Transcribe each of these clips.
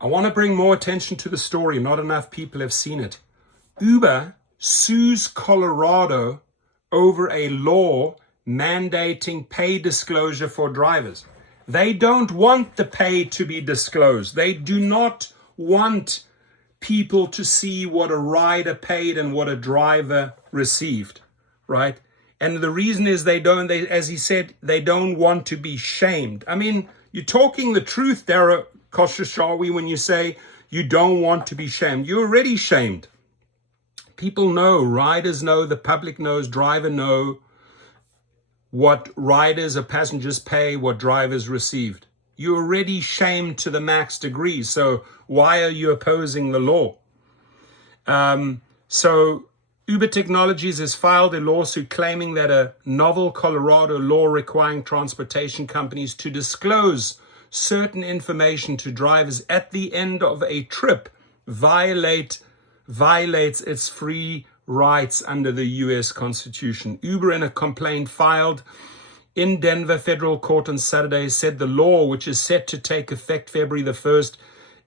I want to bring more attention to the story. Not enough people have seen it. Uber sues Colorado over a law mandating pay disclosure for drivers. They don't want the pay to be disclosed. They do not want people to see what a rider paid and what a driver received, right? And the reason is as he said, they don't want to be shamed. I mean, you're talking the truth, Dara Khosrowshahi, when you say you don't want to be shamed. You're already shamed. People know, riders know, the public knows, driver know what riders or passengers pay, what drivers received. You're already shamed to the max degree. So why are you opposing the law? So Uber Technologies has filed a lawsuit claiming that a novel Colorado law requiring transportation companies to disclose certain information to drivers at the end of a trip violates its free rights under the U.S. Constitution. Uber, in a complaint filed in Denver federal court on Saturday, said the law, which is set to take effect February the 1st,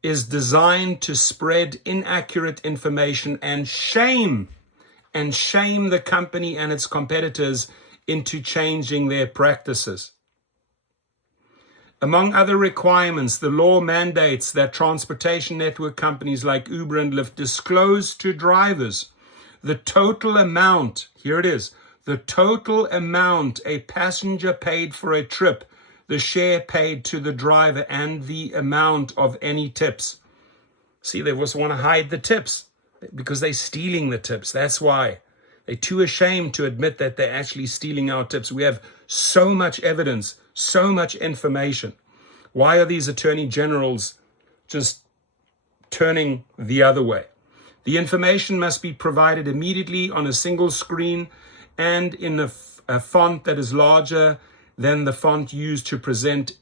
is designed to spread inaccurate information and shame the company and its competitors into changing their practices. Among other requirements, the law mandates that transportation network companies like Uber and Lyft disclose to drivers the total amount, here it is, the total amount a passenger paid for a trip, the share paid to the driver, and the amount of any tips. See, they just want to hide the tips because they're stealing the tips. That's why. They're too ashamed to admit that they're actually stealing our tips. We have so much evidence, so much information. Why are these attorney generals just turning the other way? The information must be provided immediately on a single screen and in a font that is larger than the font used to present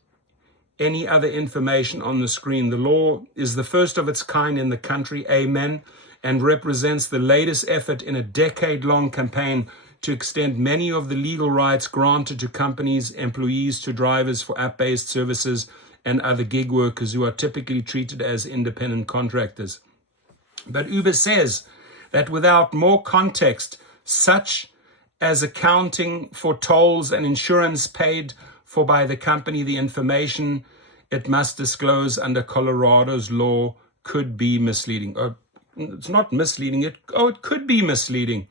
any other information on the screen. The law is the first of its kind in the country, amen, and represents the latest effort in a decade-long campaign to extend many of the legal rights granted to companies, employees, to drivers for app-based services and other gig workers who are typically treated as independent contractors. But Uber says that without more context, such as accounting for tolls and insurance paid for by the company, the information it must disclose under Colorado's law could be misleading. It's not misleading. It could be misleading.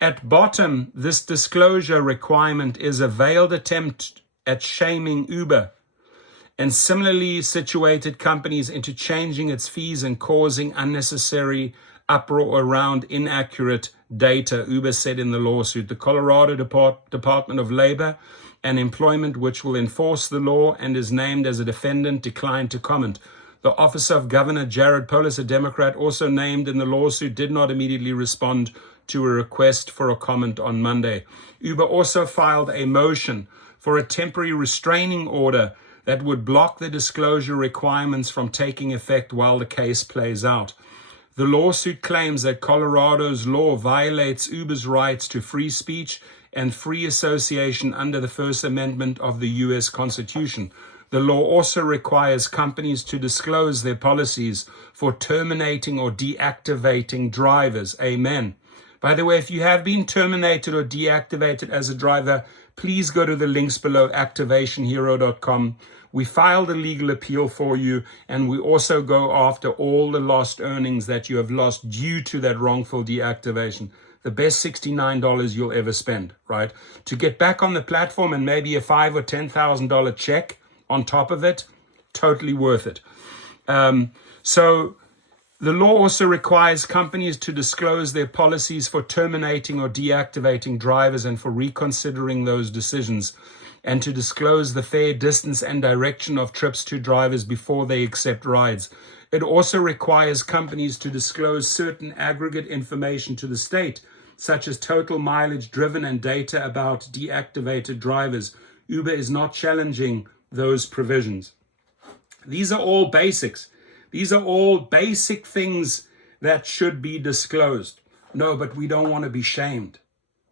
At bottom, this disclosure requirement is a veiled attempt at shaming Uber and similarly situated companies into changing its fees and causing unnecessary uproar around inaccurate data, Uber said in the lawsuit. The Colorado Department of Labor and Employment, which will enforce the law and is named as a defendant, declined to comment. The office of Governor Jared Polis, a Democrat, also named in the lawsuit, did not immediately respond to a request for a comment on Monday. Uber also filed a motion for a temporary restraining order that would block the disclosure requirements from taking effect while the case plays out. The lawsuit claims that Colorado's law violates Uber's rights to free speech and free association under the First Amendment of the U.S. Constitution. The law also requires companies to disclose their policies for terminating or deactivating drivers. Amen. By the way, if you have been terminated or deactivated as a driver, please go to the links below, activationhero.com. We filed a legal appeal for you, and we also go after all the lost earnings that you have lost due to that wrongful deactivation. The best $69 you'll ever spend, right? To get back on the platform and maybe a $5,000 or $10,000 check on top of it, totally worth it. So the law also requires companies to disclose their policies for terminating or deactivating drivers and for reconsidering those decisions, and to disclose the fare, distance, and direction of trips to drivers before they accept rides. It also requires companies to disclose certain aggregate information to the state, such as total mileage driven and data about deactivated drivers. Uber is not challenging those provisions. These are all basics. These are all basic things that should be disclosed. No, but we don't want to be shamed.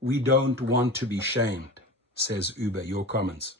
We don't want to be shamed, says Uber. Your comments.